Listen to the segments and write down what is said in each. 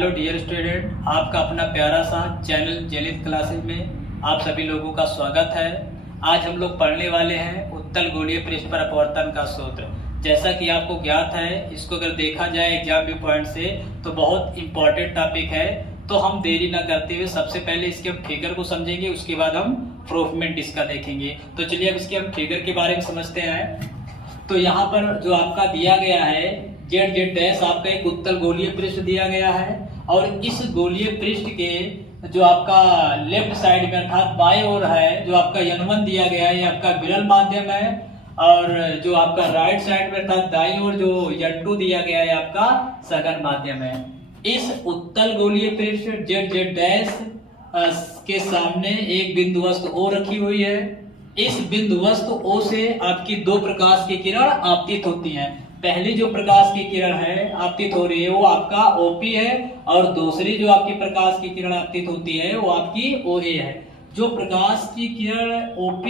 Hello dear student, आपका अपना प्यारा सा चैनल जेनिथ क्लासेस में आप सभी लोगों का स्वागत है। आज हम लोग पढ़ने वाले हैं उत्तल गोलीय पृष्ठ पर अपवर्तन का सूत्र। जैसा कि आपको ज्ञात है, इसको अगर देखा जाए एग्जाम व्यू पॉइंट से तो बहुत इंपॉर्टेंट टॉपिक है। तो हम देरी ना करते हुए सबसे पहले इसके हम फिगर को समझेंगे, उसके बाद हम प्रूफमेंट इसका देखेंगे। तो चलिए अब इसके हम फिगर के बारे में समझते हैं। तो यहाँ पर जो आपका दिया गया है जेड जेड डैश, आपका एक उत्तल गोलीय पृष्ठ दिया गया है और इस गोलीय पृष्ठ के जो आपका लेफ्ट साइड में अर्थात बाएं ओर है जो आपका n1 दिया गया है, ये आपका विरल माध्यम है। और जो आपका राइट साइड में अर्थात दाईं ओर जो n2 दिया गया है आपका सघन माध्यम है। इस उत्तल गोलीय पृष्ठ जेड जेड डैश के सामने एक बिंदु वस्तु O रखी हुई है। इस बिंदु वस्तु O से आपकी दो प्रकाश की किरण आपतित होती हैं। पहली जो प्रकाश की किरण है आपतित हो रही है वो आपका OP है और दूसरी जो आपकी प्रकाश की किरण आपतित होती है वो आपकी OA है। जो प्रकाश की किरण OP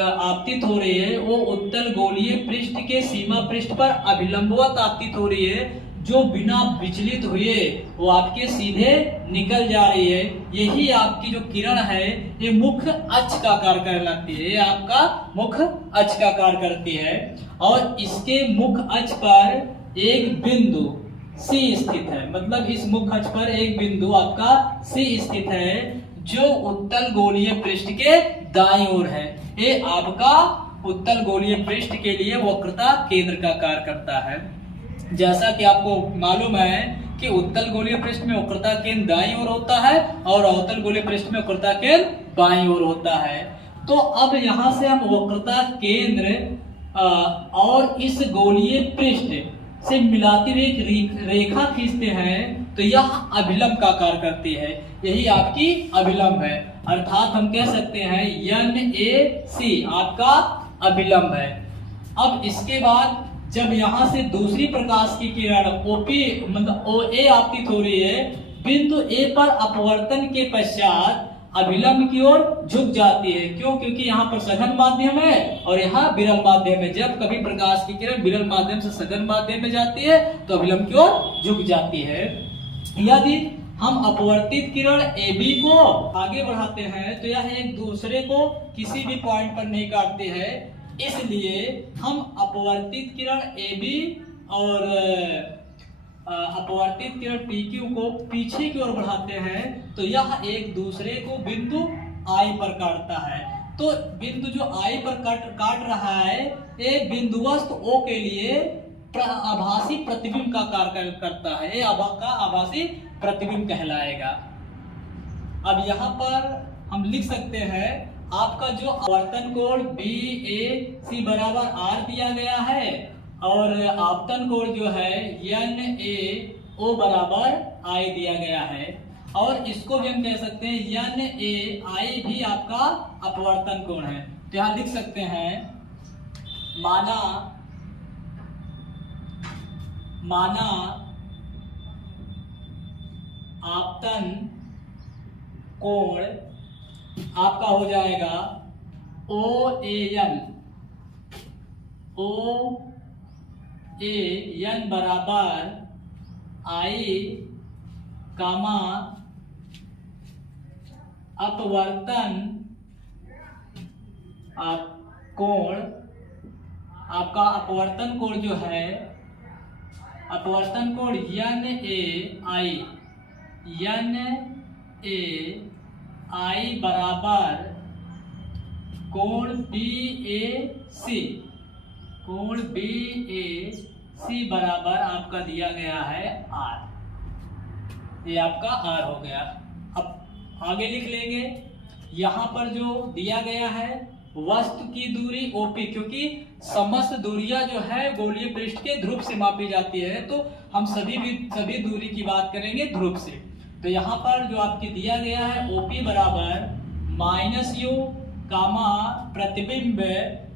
आपतित हो रही है वो उत्तल गोलीय पृष्ठ के सीमा पृष्ठ पर अभिलंबवत आपतित हो रही है, जो बिना विचलित हुए वो आपके सीधे निकल जा रही है। यही आपकी जो किरण है ये मुख्य अक्ष का कार्य कहलाती है, ये आपका मुख्य अक्ष का कार्य करती है। और इसके मुख्य अक्ष पर एक बिंदु C स्थित है, मतलब इस मुख्य अक्ष पर एक बिंदु आपका C स्थित है जो उत्तल गोलीय पृष्ठ के दाईं ओर है। ये आपका उत्तल गोलीय पृष्ठ के लिए वक्रता केंद्र का कार्य करता है। जैसा कि आपको मालूम है कि उत्तल गोलीय पृष्ठ में वक्रता केंद्र दाईं ओर होता है और अवतल गोलीय पृष्ठ में वक्रता केंद्र बाईं ओर होता है। तो अब यहाँ से हम वक्रता केंद्र और इस गोलीय पृष्ठ से मिलाती हुई एक रेखा खींचते हैं तो यह अभिलंब का कार्य करती है। यही आपकी अभिलंब है, अर्थात हम कह सकते हैं NAC आपका अभिलंब है। अब इसके बाद जब यहाँ से दूसरी प्रकाश की किरण OP मतलब OA आपतित हो रही है, बिंदु A पर अपवर्तन के पश्चात अभिलंब की ओर झुक जाती है। क्यों? क्योंकि यहाँ पर सघन माध्यम है और यहाँ विरल माध्यम है। जब कभी प्रकाश की किरण विरल माध्यम से सघन माध्यम में जाती है तो अभिलंब की ओर झुक जाती है। यदि हम अपवर्तित किरण AB को आगे बढ़ाते हैं तो यह एक दूसरे को किसी भी पॉइंट पर नहीं काटते हैं, इसलिए हम अपवर्तित किरण AB और अपवर्तित किरण PQ को पीछे की ओर बढ़ाते हैं तो यह एक दूसरे को बिंदु I पर काटता है। तो बिंदु जो I पर काट रहा है ये बिंदुवस्त O के लिए आभासी प्रतिबिंब का कार्य करता है, ये आपका आभासी प्रतिबिंब कहलाएगा। अब यहाँ पर हम लिख सकते हैं आपका जो आवर्तन कोण BAC बराबर R दिया गया है और आपतन कोण जो है NAO बराबर I दिया गया है। और इसको भी हम कह सकते हैं NAI भी आपका अपवर्तन कोण है। तो यहाँ लिख सकते हैं माना आपतन कोण आपका हो जाएगा OAN बराबर I कामा अपवर्तन कोण, आपका अपवर्तन कोण जो है अपवर्तन कोण NAI बराबर कोण BAC बराबर आपका दिया गया है R। ये आपका R हो गया। अब आगे लिख लेंगे, यहाँ पर जो दिया गया है वस्तु की दूरी OP, क्योंकि समस्त दूरियां जो है गोलीय पृष्ठ के ध्रुव से मापी जाती है तो हम सभी दूरी की बात करेंगे ध्रुव से। तो यहाँ पर जो आपकी दिया गया है OP बराबर -U कामा प्रतिबिंब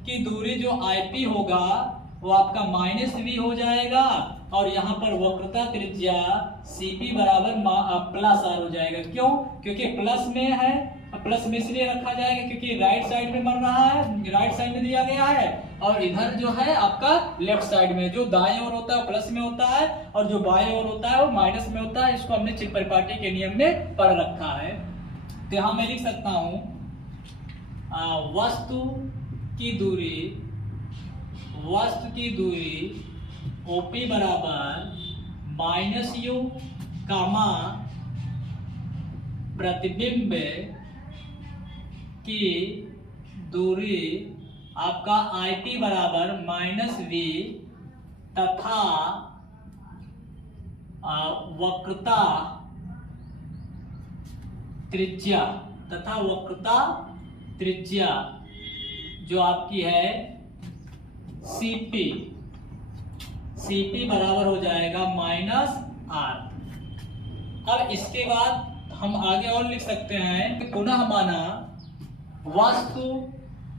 की दूरी जो IP होगा वो आपका -V हो जाएगा और यहाँ पर वक्रता त्रिज्या CP बराबर +R हो जाएगा। क्यों? क्योंकि प्लस में है प्लस में इसलिए रखा जाएगा क्योंकि राइट साइड में बन रहा है, राइट साइड में दिया गया है, और इधर जो है आपका लेफ्ट साइड में, जो दाएं ओर होता है प्लस में होता है और जो बाएं ओर होता है वो माइनस में होता है। इसको हमने चिन्ह परिपाटी के नियम में पढ़ रखा है। तो यहाँ मैं लिख सकता हूं वस्तु की दूरी OP बराबर -u कामा प्रतिबिंब की दूरी आपका IP बराबर -v तथा वक्रता त्रिज्या जो आपकी है CP बराबर हो जाएगा -r। अब इसके बाद हम आगे और लिख सकते हैं कि पुनः माना वस्तु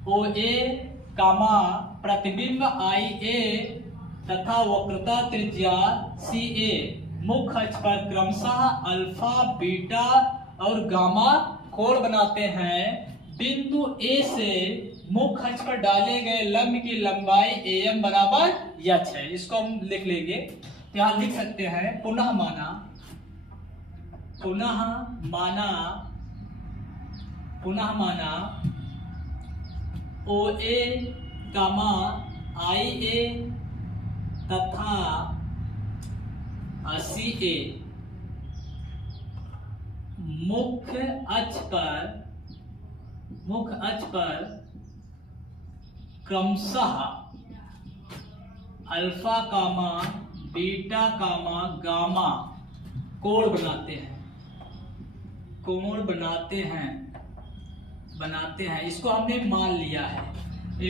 OA कामा प्रतिबिंब IA तथा वक्रता त्रिज्या CA मुख्य अक्ष पर क्रमशः अल्फा, बीटा और गामा कोण बनाते हैं। बिंदु A से मुख्य अक्ष पर डाले गए लंब की लंबाई AM बराबर h है। इसको हम लिख लेंगे। यहाँ लिख सकते हैं पुनः माना OA कामा IA तथा CA मुख्य अक्ष पर क्रमशः अल्फा कामा बीटा कामा गामा कोण बनाते हैं। इसको हमने मान लिया है।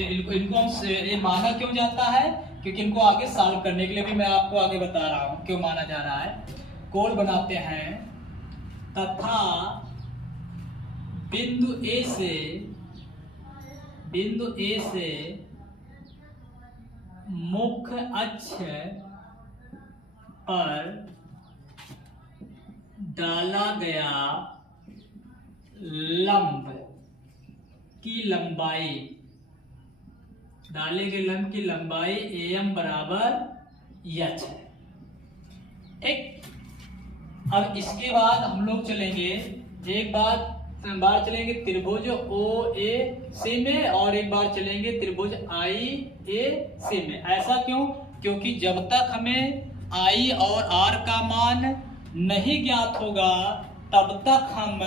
इनको ये माना क्यों जाता है? क्योंकि इनको आगे सॉल्व करने के लिए भी मैं आपको आगे बता रहा हूं क्यों माना जा रहा है। कोण बनाते हैं तथा बिंदु A से मुख्य अक्ष पर डाला गया लंब की लंबाई AM बराबर h है। ठीक, अब इसके बाद हम लोग चलेंगे चलेंगे त्रिभुज OAC में और एक बार चलेंगे त्रिभुज IAC में। ऐसा क्यों? क्योंकि जब तक हमें I और R का मान नहीं ज्ञात होगा तब तक हम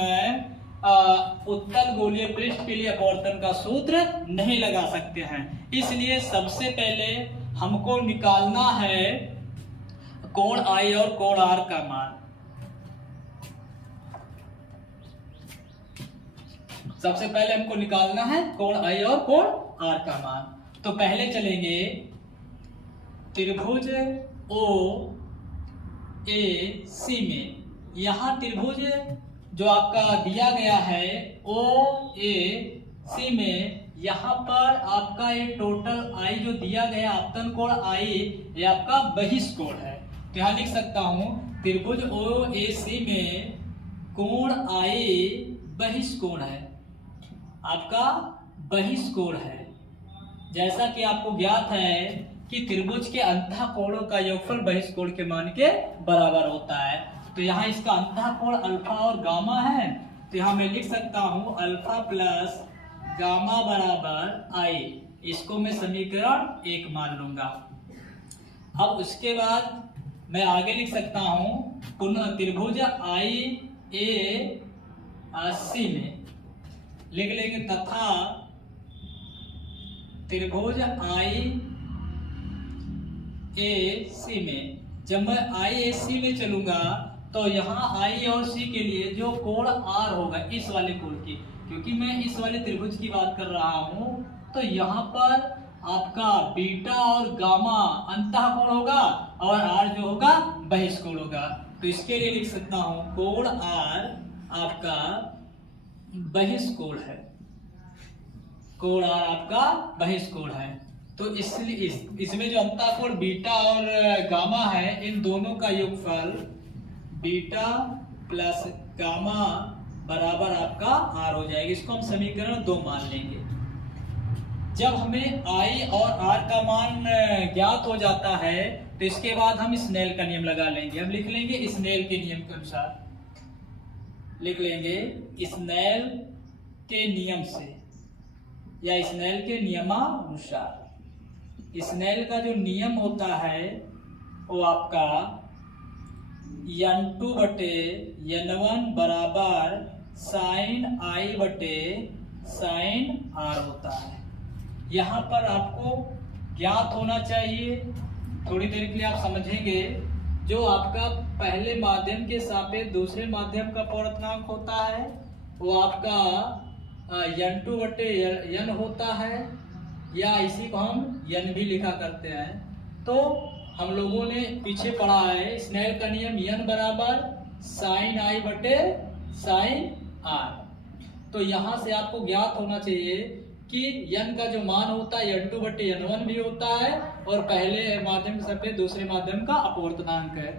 उत्तल गोलीय पृष्ठ के लिए अपवर्तन का सूत्र नहीं लगा सकते हैं। इसलिए सबसे पहले हमको निकालना है कोण I और कोण R का मान। सबसे पहले हमको निकालना है कोण I और कोण R का मान। तो पहले चलेंगे त्रिभुज OAC में। यहाँ त्रिभुज जो आपका दिया गया है OAC में, यहाँ पर आपका ये टोटल I जो दिया गया आपतन कोण I ये आपका बहिष्कोण है। तो यहाँ लिख सकता हूँ त्रिभुज OAC में कोण I बहिष्कोण है, आपका बहिष्कोण है। जैसा कि आपको ज्ञात है कि त्रिभुज के अंतः कोणों का योगफल बहिष्कोण के मान के बराबर होता है। तो यहाँ इसका अंतः कोण अल्फा और गामा है। तो यहाँ मैं लिख सकता हूँ अल्फा प्लस गामा बराबर I। इसको मैं समीकरण 1 मान लूंगा। अब उसके बाद मैं आगे लिख सकता हूँ पुनः त्रिभुज IAC में लिख लेंगे तथा त्रिभुज IAC में। जब मैं IAC में चलूंगा तो यहाँ I और C के लिए जो कोण R होगा इस वाले कोण की, क्योंकि मैं इस वाले त्रिभुज की बात कर रहा हूँ, तो यहाँ पर आपका बीटा और गामा अंतः कोण होगा और R जो होगा बहिष्कोण होगा। तो इसके लिए लिख सकता हूँ कोण R आपका बहिष्कोण है, कोण R आपका बहिष्कोण है। तो इसलिए इसमें जो अंतः कोण बीटा और गामा है इन दोनों का योगफल बीटा प्लस गामा बराबर आपका आर हो जाएगी। इसको हम समीकरण 2 मान लेंगे। जब हमें आई और आर का मान ज्ञात हो जाता है तो इसके बाद हम स्नेल का नियम लगा लेंगे। हम लिख लेंगे स्नेल के नियम के अनुसार, लिख लेंगे स्नेल के नियम से या स्नेल के नियमानुसार। स्नेल का जो नियम होता है वो आपका n2 बटे n1 बराबर साइन आई बटे साइन आर होता है। यहाँ पर आपको ज्ञात होना चाहिए, थोड़ी देर के लिए आप समझेंगे, जो आपका पहले माध्यम के सापेक्ष दूसरे माध्यम का अपवर्तनांक होता है वो आपका n2 बटे n होता है, या इसी को हम n भी लिखा करते हैं। तो हम लोगों ने पीछे पढ़ा है स्नेल का नियम n बराबर साइन आई बटे साइन आर। तो यहाँ से आपको ज्ञात होना चाहिए कि n का जो मान होता है n2 बटे n1 भी होता है और पहले माध्यम के सापेक्ष दूसरे माध्यम का अपवर्तनांक है।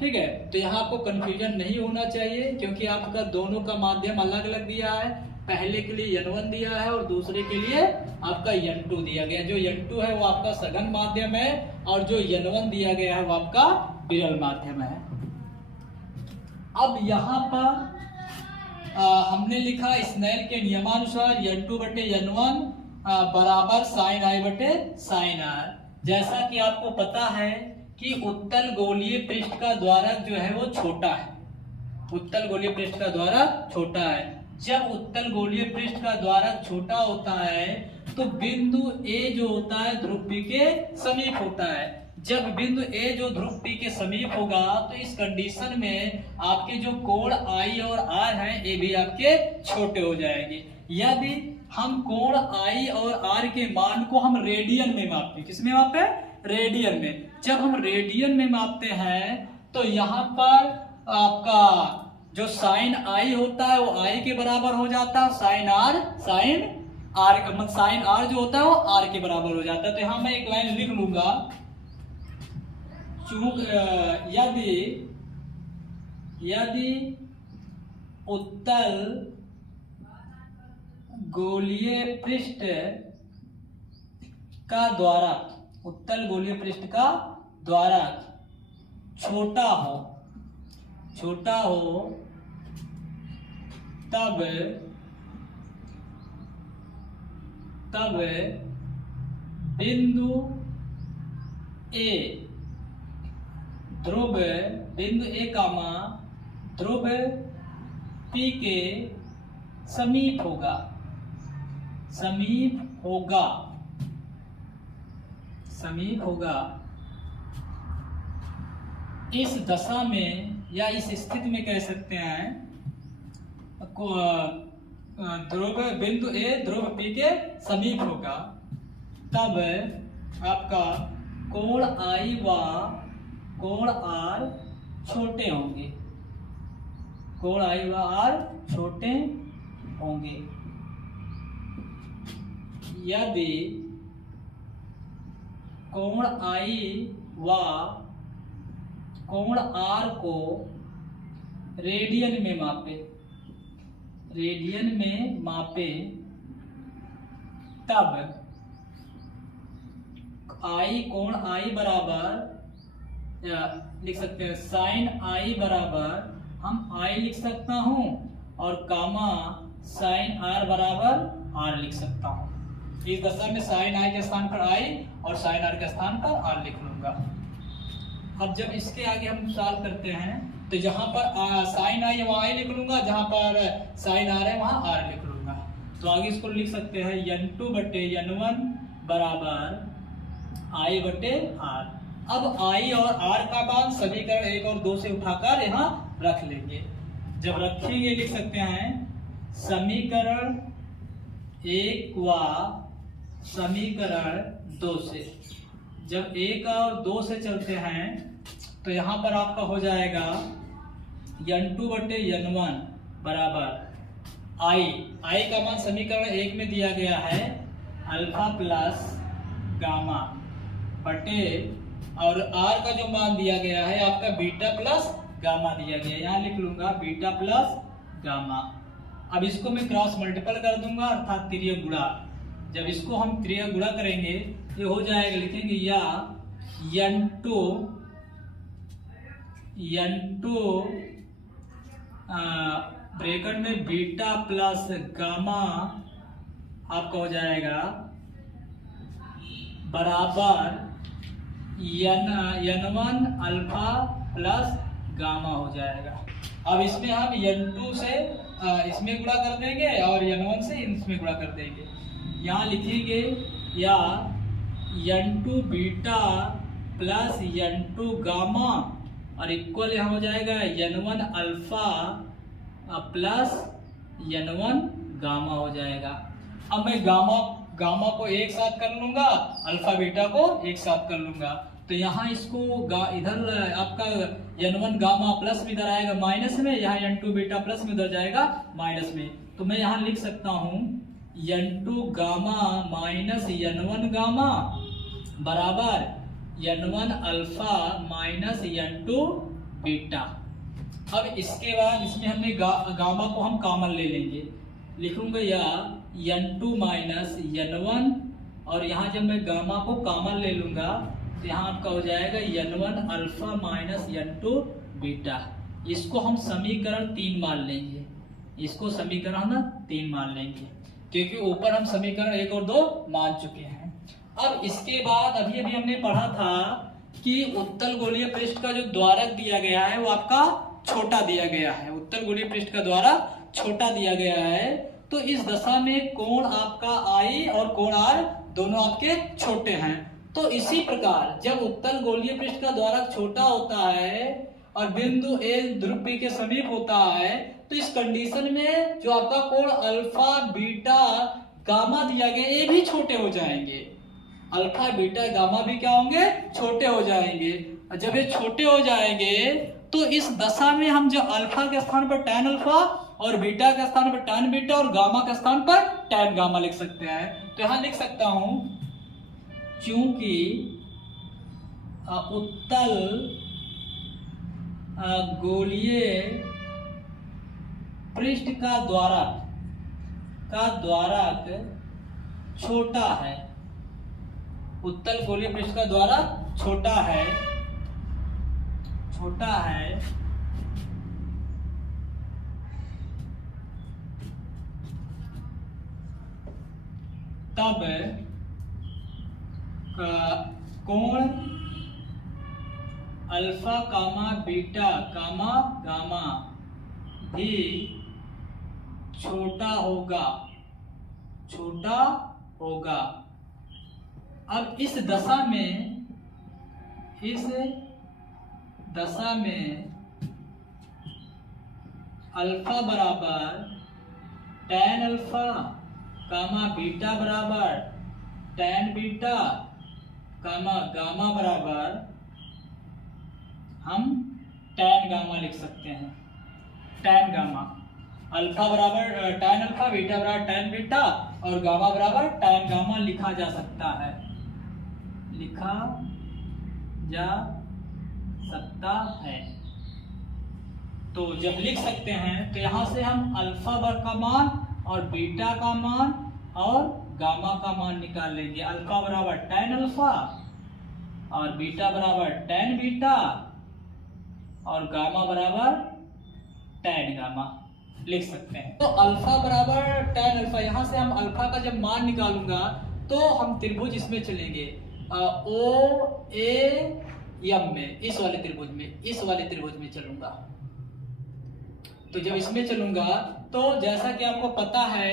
ठीक है, तो यहाँ आपको कंफ्यूजन नहीं होना चाहिए क्योंकि आपका दोनों का माध्यम अलग अलग दिया है। पहले के लिए n1 दिया है और दूसरे के लिए आपका n2 दिया गया। जो n2 है वो आपका सघन माध्यम है और जो n1 दिया गया है वो आपका विरल माध्यम है। अब यहाँ पर हमने लिखा स्नेल के नियमानुसार n2 बटे n1 बराबर साइन आई बटे साइन आर। जैसा कि आपको पता है कि उत्तल गोलीय पृष्ठ का द्वारक जो है वो छोटा है, उत्तल गोलीय पृष्ठ का द्वारक छोटा है। जब उत्तल गोलीय पृष्ठ का द्वारक छोटा होता है तो बिंदु A जो होता है ध्रुव P के समीप होता है। जब बिंदु A जो ध्रुव P के समीप होगा तो इस कंडीशन में आपके जो कोण I और R हैं ये भी आपके छोटे हो जाएंगे। यदि हम कोण I और R के मान को हम रेडियन में मापते हैं, किसमें मापते हैं? रेडियन में। जब हम रेडियन में मापते हैं तो यहाँ पर आपका जो साइन आई होता है वो आई के बराबर हो जाता है, साइन आर जो होता है वो आर के बराबर हो जाता है। तो यहाँ मैं एक लाइन लिख लूंगा, यदि उत्तल गोलीय पृष्ठ का द्वारक, उत्तल गोलीय पृष्ठ का द्वारक छोटा हो तब बिंदु A ध्रुव ध्रुव P के समीप होगा। इस दशा में या इस स्थिति में कह सकते हैं बिंदु A ध्रुव P के समीप होगा, तब आपका कोण I व कोण R छोटे होंगे, कोण I व R छोटे होंगे। यदि कोण I व कोण R को रेडियन में मापे तब कोण I बराबर लिख सकते हैं साइन I बराबर हम I लिख सकता हूं और कामा साइन R बराबर R लिख सकता हूं। इस दशा में साइन I के स्थान पर I और साइन R के स्थान पर R लिख लूंगा। अब जब इसके आगे हम सॉल्व करते हैं तो जहां पर साइन आई वहां आई लिख लूंगा, जहां पर साइन आर है वहां आर लिख लूंगा। तो आगे इसको लिख सकते हैं n2 बटे n1 बराबर आई बटे आर। अब आई और आर का मान समीकरण 1 और 2 से उठाकर यहाँ रख लेंगे। जब रखेंगे लिख सकते हैं समीकरण 1 व समीकरण 2 से। जब 1 और 2 से चलते हैं तो यहाँ पर आपका हो जाएगा n2 बटे n1 बराबर आई का मान समीकरण 1 में दिया गया है अल्फा प्लस गामा बटे और r का जो मान दिया गया है आपका बीटा प्लस गामा दिया गया है। यहाँ लिख लूंगा बीटा प्लस गामा। अब इसको मैं क्रॉस मल्टीपल कर दूंगा अर्थात त्रिय गुणा। जब इसको हम त्रिय गुणा करेंगे ये हो जाएगा, लिखेंगे या n2 ब्रैकेट में बीटा प्लस गामा आपका हो जाएगा बराबर n1 अल्फा प्लस गामा हो जाएगा। अब इसमें हम n2 से इसमें गुणा कर देंगे और n1 से इसमें गुणा कर देंगे। यहाँ लिखेंगे या n2 beta plus n2 gamma और इक्वल यहाँ हो जाएगा n1 alpha plus n1 gamma हो जाएगा। अब मैं गामा को एक साथ कर लूंगा, अल्फा बीटा को एक साथ कर लूंगा, तो यहाँ इसको इधर आपका n1 गामा प्लस में इधर आएगा माइनस में, यहाँ n2 बीटा प्लस में इधर जाएगा माइनस में। तो मैं यहाँ लिख सकता हूँ n2 gamma minus n1 gamma बराबर n1 alpha minus n2 beta. अब इसके बाद इसमें हमने गामा को हम कॉमन ले लेंगे, लिखूंगा या n2 माइनस n1 और यहाँ जब मैं गामा को कॉमन ले लूंगा तो यहाँ आपका हो जाएगा n1 alpha minus n2 beta. इसको हम समीकरण 3 मान लेंगे, इसको समीकरण 3 मान लेंगे क्योंकि ऊपर हम समीकरण 1 और 2 मान चुके हैं। अब इसके बाद अभी हमने पढ़ा था कि उत्तल गोलीय पृष्ठ का जो द्वारक दिया गया है वो आपका छोटा दिया गया है, उत्तल गोलीय पृष्ठ का द्वारक छोटा दिया गया है। तो इस दशा में कोण आपका आई और कोण आर दोनों आपके छोटे हैं। तो इसी प्रकार जब उत्तल गोलीय पृष्ठ का द्वारक छोटा होता है और बिंदु ए ध्रुव P के समीप होता है तो इस कंडीशन में जो आपका कोण अल्फा बीटा गामा दिया गया ये भी छोटे हो जाएंगे, अल्फा बीटा गामा भी क्या होंगे, छोटे हो जाएंगे। जब ये छोटे हो जाएंगे तो इस दशा में हम जो अल्फा के स्थान पर tan अल्फा और बीटा के स्थान पर tan बीटा और गामा के स्थान पर tan गामा लिख सकते हैं। तो यहां लिख सकता हूं चूंकि उत्तल गोलीय पृष्ठ का द्वारक छोटा है, उत्तल गोलीय पृष्ठ का द्वारक छोटा है तब कोण अल्फा कामा बीटा कामा गामा भी छोटा होगा। अब इस दशा में अल्फा बराबर tan अल्फा कामा बीटा बराबर tan बीटा कामा गामा बराबर हम tan गामा लिख सकते हैं। tan गामा अल्फा बराबर tan अल्फा, बीटा बराबर tan बीटा और गामा बराबर tan गामा लिखा जा सकता है। तो जब लिख सकते हैं तो यहां से हम अल्फा वर्ग का मान और बीटा का मान और गामा का मान निकाल लेंगे। अल्फा बराबर tan अल्फा और बीटा बराबर tan बीटा और गामा बराबर tan गामा लिख सकते हैं। तो अल्फा बराबर tan अल्फा, यहाँ से हम अल्फा का जब मान निकालूंगा तो हम त्रिभुज इसमें चलेंगे ओ ए एम में, इस वाले त्रिभुज में चलूंगा। तो जब इसमें चलूंगा तो जैसा कि आपको पता है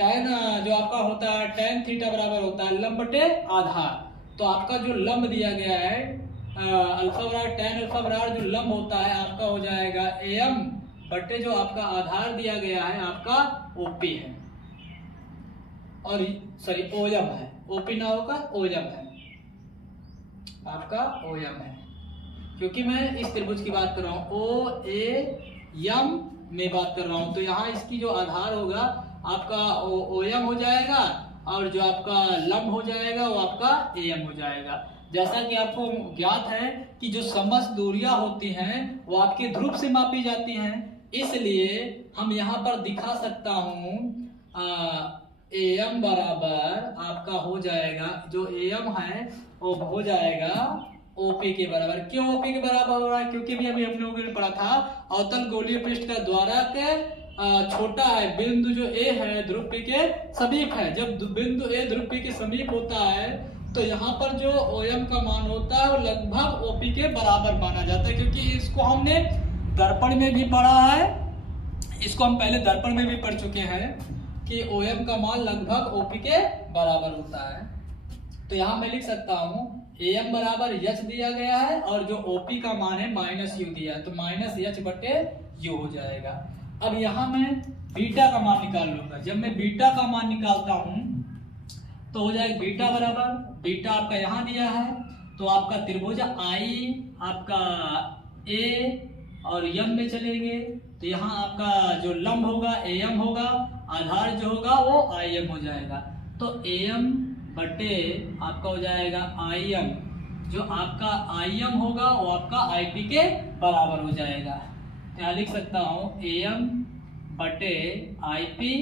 tan जो आपका होता है tan थीटा बराबर होता है लंब बटे आधार। तो आपका जो लंब दिया गया है अल्फा बराबर tan अल्फा बराबर जो लंब होता है आपका हो जाएगा एम बटे जो आपका आधार दिया गया है आपका ओपी है और सॉरी ओएम है, ओपी ना होगा ओएम है, आपका ओएम है क्योंकि मैं इस त्रिभुज की बात कर रहा हूँ, ओ ए एम में बात कर रहा हूँ। तो यहाँ इसकी जो आधार होगा आपका ओएम हो जाएगा और जो आपका लंब हो जाएगा वो आपका एम हो जाएगा। जैसा कि आपको ज्ञात है कि जो समस्त दूरियां होती हैं वो आपके ध्रुव से मापी जाती हैं, इसलिए हम यहाँ पर दिखा सकता हूँ AM बराबर आपका हो जाएगा, जो AM है वो हो जाएगा OP के बराबर। क्यों OP के बराबर हो रहा है? क्योंकि भी अभी हम लोगों ने पढ़ा था अवतल गोलीय पृष्ठ का द्वारक छोटा है, बिंदु जो A है ध्रुव P के समीप है। जब बिंदु A ध्रुव P के समीप होता है तो यहाँ पर जो OM का मान होता है वो लगभग OP के बराबर माना जाता है, क्योंकि इसको हमने दर्पण में भी पढ़ा है, इसको हम पहले दर्पण में भी पढ़ चुके हैं कि OM का मान लगभग OP के बराबर होता है। तो यहाँ मैं लिख सकता हूँ AM बराबर H दिया गया है और जो OP का मान है -U दिया है, तो -H बटे U हो जाएगा। अब यहाँ मैं बीटा का मान निकाल लूंगा। जब मैं बीटा का मान निकालता हूँ तो हो जाएगा बीटा बराबर, बीटा आपका यहाँ दिया है तो आपका त्रिभुज I आपका A और M में चलेंगे तो यहाँ आपका जो लंब होगा AM होगा, आधार जो होगा वो IM हो जाएगा। तो AM बटे आपका हो जाएगा IM, जो आपका IM होगा वो आपका IP के बराबर हो जाएगा। यहाँ लिख सकता हूँ AM बटे IP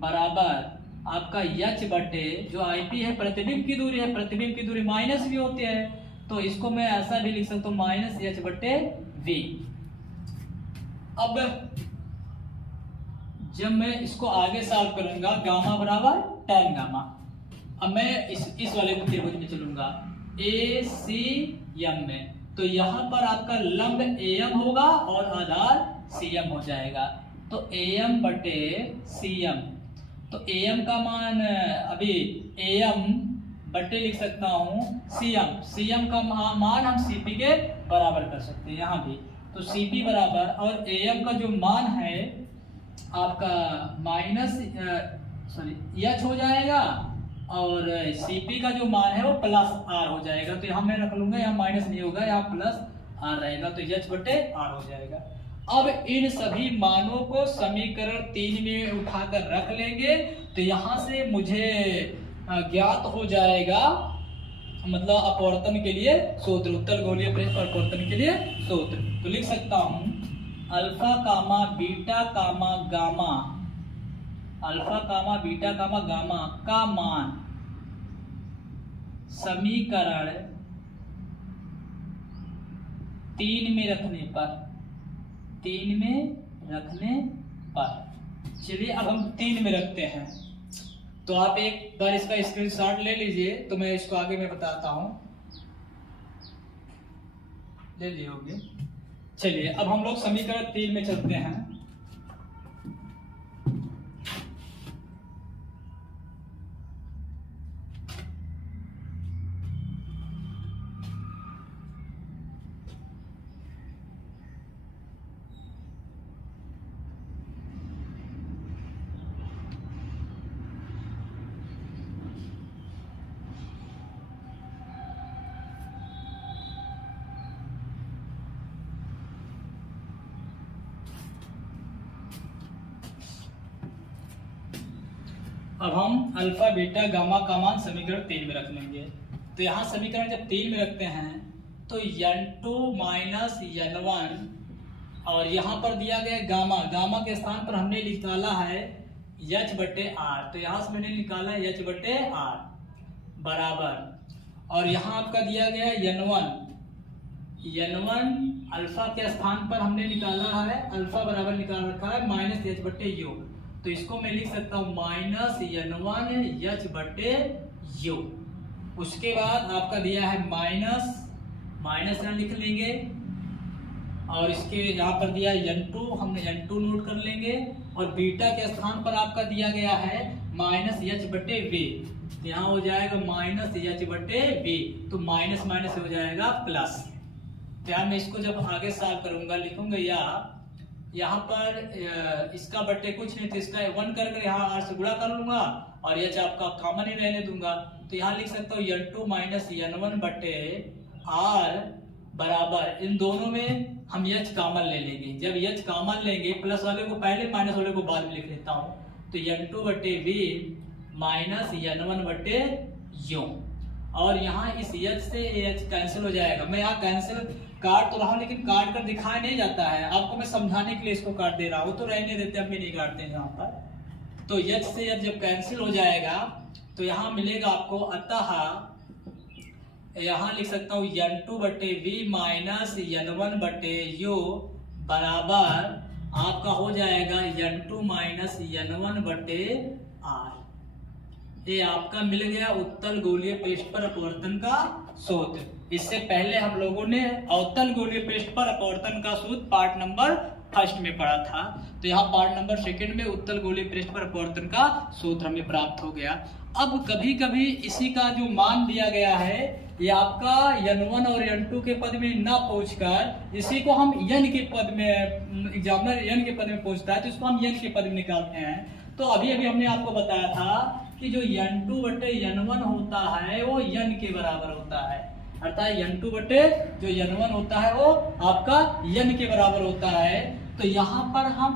बराबर आपका H बटे जो IP है प्रतिबिंब की दूरी है, प्रतिबिंब की दूरी माइनस भी होती है तो इसको मैं ऐसा भी लिख सकता हूँ -H बटे V। अब जब मैं इसको आगे सॉल्व करूंगा गामा बराबर tan गामा, अब मैं इस वाले त्रिभुज में चलूंगा ACM में, तो यहाँ पर आपका लंब AM होगा और आधार CM हो जाएगा। तो AM बटे CM, तो AM का मान अभी AM बटे लिख सकता हूँ CM का मान हम CP के बराबर कर सकते हैं यहाँ भी। तो CP बराबर और AM का जो मान है आपका H हो जाएगा और CP का जो मान है वो +R हो जाएगा। तो यहाँ मैं रख लूंगा, यहाँ माइनस नहीं होगा, यहाँ +R रहेगा तो H बटे R हो जाएगा। अब इन सभी मानों को समीकरण 3 में उठाकर रख लेंगे तो यहाँ से मुझे ज्ञात हो जाएगा, मतलब अपवर्तन के लिए सूत्र, उत्तल गोलीय पृष्ठ पर अपवर्तन के लिए सूत्र। तो लिख सकता हूँ अल्फा कामा बीटा कामा गामा, अल्फा कामा बीटा कामा गामा का मान समीकरण 3 में रखने पर, चलिए अब हम 3 में रखते हैं। तो आप एक बार इसका स्क्रीनशॉट ले लीजिए, तो मैं इसको आगे में बताता हूं। ले लिए होंगे। चलिए अब हम लोग समीकरण 3 में चलते हैं। अब हम अल्फा बीटा गामा का मान समीकरण 3 में रख लेंगे। तो यहाँ समीकरण जब 3 में रखते हैं तो n2 माइनस n1 और यहाँ पर दिया गया गामा, गामा के स्थान पर हमने निकाला है h बटे r, तो यहाँ से मैंने निकाला है h बटे r बराबर, और यहाँ आपका दिया गया है n1 अल्फा के स्थान पर हमने निकाला है, अल्फा बराबर निकाल रखा है -h बटे u, तो इसको मैं लिख सकता हूँ -n1 h बटे u। उसके बाद आपका दिया है माइनस n लिख लेंगे और इसके यहाँ पर दिया है n2, हमने n2 नोट कर लेंगे, और बीटा के स्थान पर आपका दिया गया है -h बटे v, तो यहाँ हो जाएगा -h बटे v, तो माइनस माइनस हो जाएगा प्लस। तो यहाँ मैं इसको जब आगे सॉल्व करूंगा लिखूंगा या यहाँ पर इसका बटे कुछ नहीं, तो इसका 1 करके यहाँ r से गुणा कर लूंगा और h आपका कॉमन ही रहने दूंगा। तो यहाँ लिख सकता हूँ n2 माइनस n1 बटे r बराबर, इन दोनों में हम h कॉमन ले लेंगे। जब h कॉमन लेंगे, प्लस वाले को पहले माइनस वाले को बाद में लिख लेता हूँ, तो n2 बटे v माइनस n1 बटे u। और यहाँ इस एच से एच कैंसिल हो जाएगा। मैं यहाँ कैंसिल काट तो रहा हूँ लेकिन काट कर दिखाया नहीं जाता है, आपको मैं समझाने के लिए इसको काट दे रहा हूँ, तो रहने देते, हम भी नहीं काटते हैं यहाँ पर। तो एच से एच जब कैंसिल हो जाएगा तो यहाँ मिलेगा आपको, अतः यहाँ लिख सकता हूँ n2 बटे वी माइनस n1 बटे यू बराबर आपका हो जाएगा n2 माइनस n1 बटे आर। ये आपका मिल गया उत्तल गोलीय पृष्ठ पर अपवर्तन का सूत्र। इससे पहले हम लोगों ने अवतल गोलीय पृष्ठ पर अपवर्तन का सूत्र पार्ट नंबर फर्स्ट में पढ़ा था, तो यहाँ पार्ट नंबर सेकंड में उत्तल गोलीय पृष्ठ पर अपवर्तन का सूत्र हमें प्राप्त हो गया। अब कभी कभी इसी का जो मान दिया गया है ये आपका n1 और n2 के पद में ना पहुंचकर इसी को हम n के पद में, एग्जामिनर n के पद में पहुंचता है तो इसको हम n के पद में निकालते हैं। तो अभी अभी हमने आपको बताया था कि जो n2 बटे n1 होता है वो n के बराबर होता है, अर्थात n2 बटे जो n1 होता है वो आपका n के बराबर होता है। तो यहाँ पर हम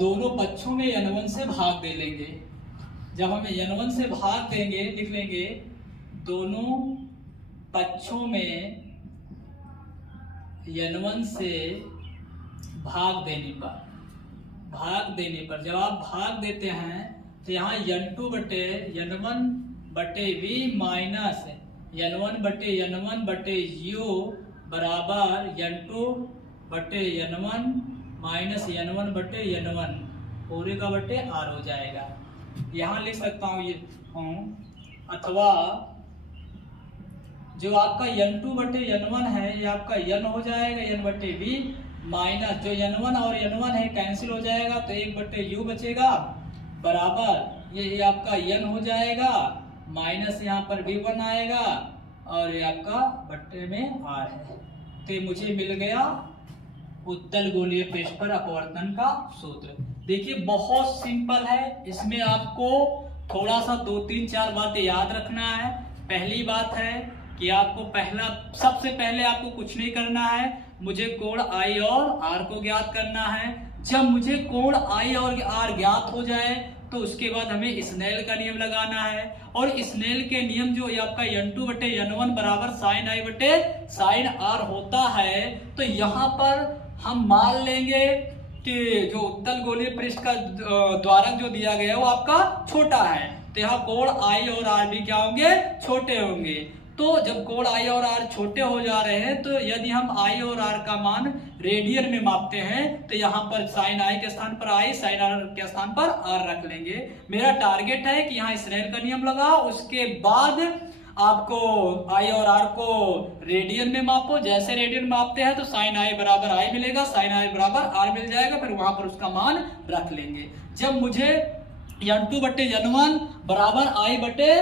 दोनों पक्षों में n1 से भाग दे लेंगे। जब हम n1 से भाग देंगे, लिख लेंगे दोनों पक्षों में n1 से भाग देने पर जब आप भाग देते हैं तो यहाँ n2 बटे n1 बटे वी माइनस n1 बटे यू बराबर n2 बटे n1 माइनस n1 बटे n1 पूरे का बटे r हो जाएगा। यहाँ लिख सकता हूँ ये अथवा जो आपका n2 बटे n1 है ये आपका n हो जाएगा, n बटे v माइनस जो n1 और n1 है कैंसिल हो जाएगा तो 1 बटे u बचेगा बराबर ये आपका n हो जाएगा माइनस यहाँ पर v1 आएगा और ये आपका बट्टे में r है। तो मुझे मिल गया उत्तल गोलीय पृष्ठ पर अपवर्तन का सूत्र। देखिए बहुत सिंपल है, इसमें आपको थोड़ा सा 2-3-4 बातें याद रखना है। पहली बात है कि आपको सबसे पहले आपको कुछ नहीं करना है, मुझे कोण I और R को ज्ञात करना है। जब मुझे कोण I और R ज्ञात हो जाए तो उसके बाद हमें स्नेल का नियम लगाना है, और स्नेल के नियम जो आपका n2 बटे n1 बराबर साइन I बटे साइन R होता है। तो यहाँ पर हम मान लेंगे कि जो उत्तल गोलीय पृष्ठ का द्वारक जो दिया गया है वो आपका छोटा है, तो यहाँ कोण I और R भी क्या होंगे, छोटे होंगे। तो जब कोण I और R छोटे हो जा रहे हैं तो यदि हम I और R का मान रेडियन में मापते हैं तो यहाँ पर साइन I के स्थान पर I, साइन R के स्थान पर R रख लेंगे। मेरा टारगेट है कि यहाँ स्नेल का नियम लगाओ, उसके बाद आपको I और R को रेडियन में मापो। जैसे रेडियन मापते हैं तो साइन I बराबर I मिलेगा, साइन I बराबर R मिल जाएगा, फिर वहां पर उसका मान रख लेंगे। जब मुझे n2 बटे n1 बराबर I बटे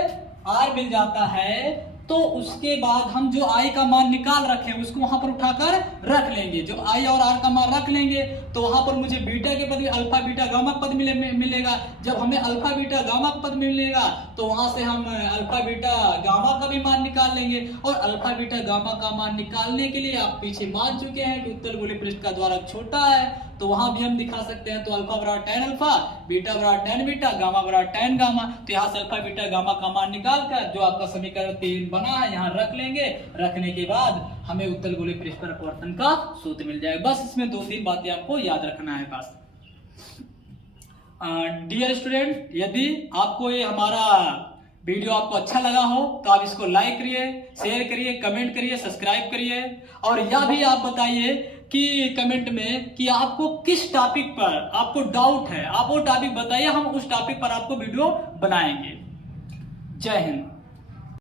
R मिल जाता है तो उसके बाद हम जो I का मान निकाल रखे हैं उसको वहां पर उठाकर रख लेंगे। जब I और R का मान रख लेंगे तो वहां पर मुझे बीटा के पद में अल्फा बीटा गामा पद मिलेगा। जब हमें अल्फा बीटा गामा पद मिलेगा तो वहां से हम अल्फा बीटा गामा का भी मान निकाल लेंगे। और अल्फा बीटा गामा का मान निकालने के लिए आप पीछे मान चुके हैं कि उत्तल गोलीय पृष्ठ का द्वारक छोटा है, तो वहां भी हम दिखा सकते हैं। तो अल्फा बराबर tan अल्फा, बीटा बराबर tan बीटा, गामा बराबर tan गामा। तो यहाँ से अल्फा बीटा गामा का मान निकाल कर जो आपका समीकरण 3 बना है यहाँ रख लेंगे। रखने के बाद हमें उत्तल गोलीय पृष्ठ पर अपवर्तन का सूत्र मिल जाएगा। बस इसमें 2-3 बातें आपको याद रखना है बस। डियर स्टूडेंट, यदि आपको ये हमारा वीडियो आपको अच्छा लगा हो तो आप इसको लाइक करिए, शेयर करिए, कमेंट करिए, सब्सक्राइब करिए। और यह भी आप बताइए कि कमेंट में कि आपको किस टॉपिक पर आपको डाउट है, आप वो टॉपिक बताइए, हम उस टॉपिक पर आपको वीडियो बनाएंगे। जय हिंद।